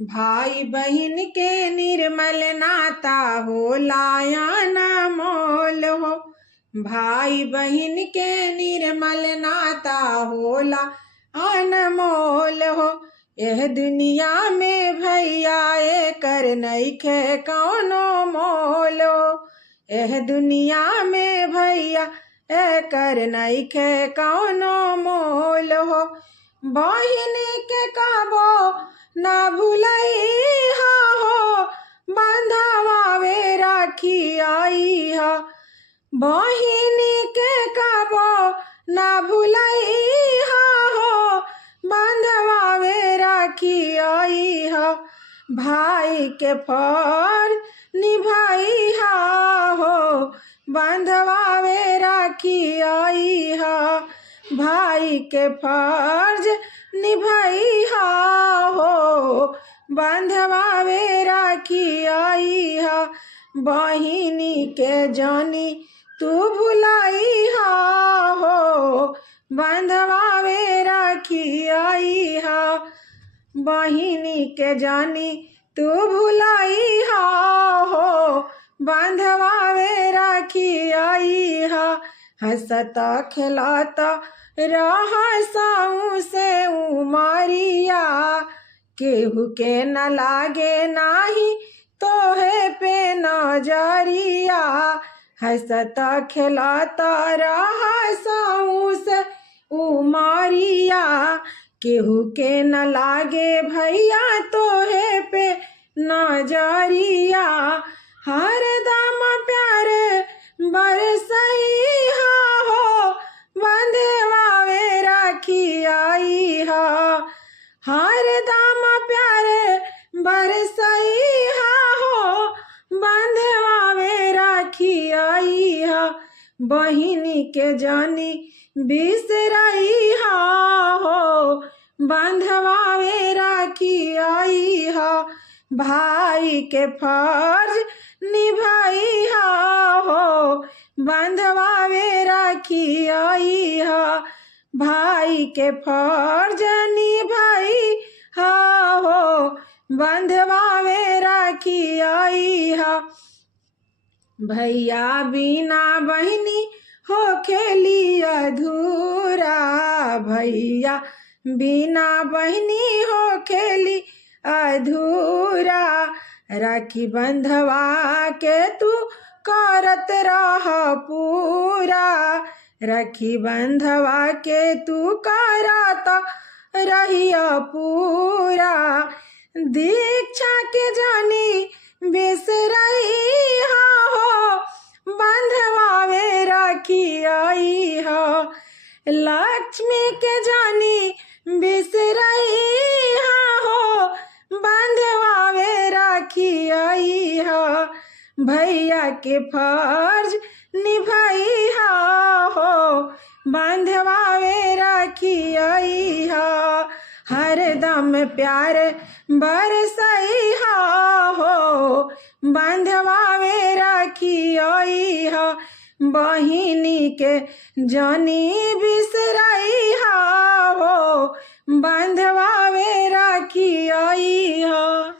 भाई बहन के निर्मल नाता होला अनमोल हो। भाई बहन के निर्मल नाता होला अनमोल हो। यह दुनिया में भैया एकर नइखे कौनो मोल हो। यह दुनिया में भैया एकर नइखे कौनो मोल हो। बहिन के कहबो ना भुलैहा हो, बंधवावे राखी आई हा। बहिन के कहबो ना भुलैहा हो, बंधवावे राखी आई हा। भाई के फर्ज निभाइहा हो, बंधवावे राखी आई हा। भाई के फर्ज निभाइहा हो, बंधवावे राखी आई हा। बहिनी के जानी तू भुलाइहा हो, बंधवावे राखी आई हा। बहिनी के जानी तू भुलाइहा हो, बंधवावे राखी आई हा। हंसता खिलाता रहा साऊ से उमरिया, केहू के न लागे नाही तोहे पे नजरिया। हंसता खिलाता रहा साऊ से उमरिया, केहू के न लागे भैया तोहे पे नजरिया। हरदम प्यार बरसइहा हो, बंधवावे राखी आई हा। हरदम प्यार बरसइहा हो, बंधवावे राखी आई हा। बहिनी के जानी बिसरइहा हो, बंधवावे राखी आई हा। भाई के फर्ज निभाइहा हो, बंधवावे राखी आई हा। भाई के फर्ज निभाइहा हो, बंधवावे राखी आई हा। भैया बिना बहिनी हो खेली अधूरा, भैया बिना बहिनी हो खेली अधूरा। राखी बंधवा के तू करत रह पूरा, राखी बंधवा के तू करत रहिया पूरा। दीक्षा के जानी बिसरइहा हो, बंधवावे राखी आई हा। लक्ष्मी के जानी बिसरइहा हो, बंधवावे राखी आई हा। भैया के फर्ज निभाइहा हो, बंधवावे राखी आई हा। हरदम प्यार बरसइहा हो, बंधवावे राखी आई हा। बहिनी के जानी बिसरइहा हो, बंधवावे राखी आई हा।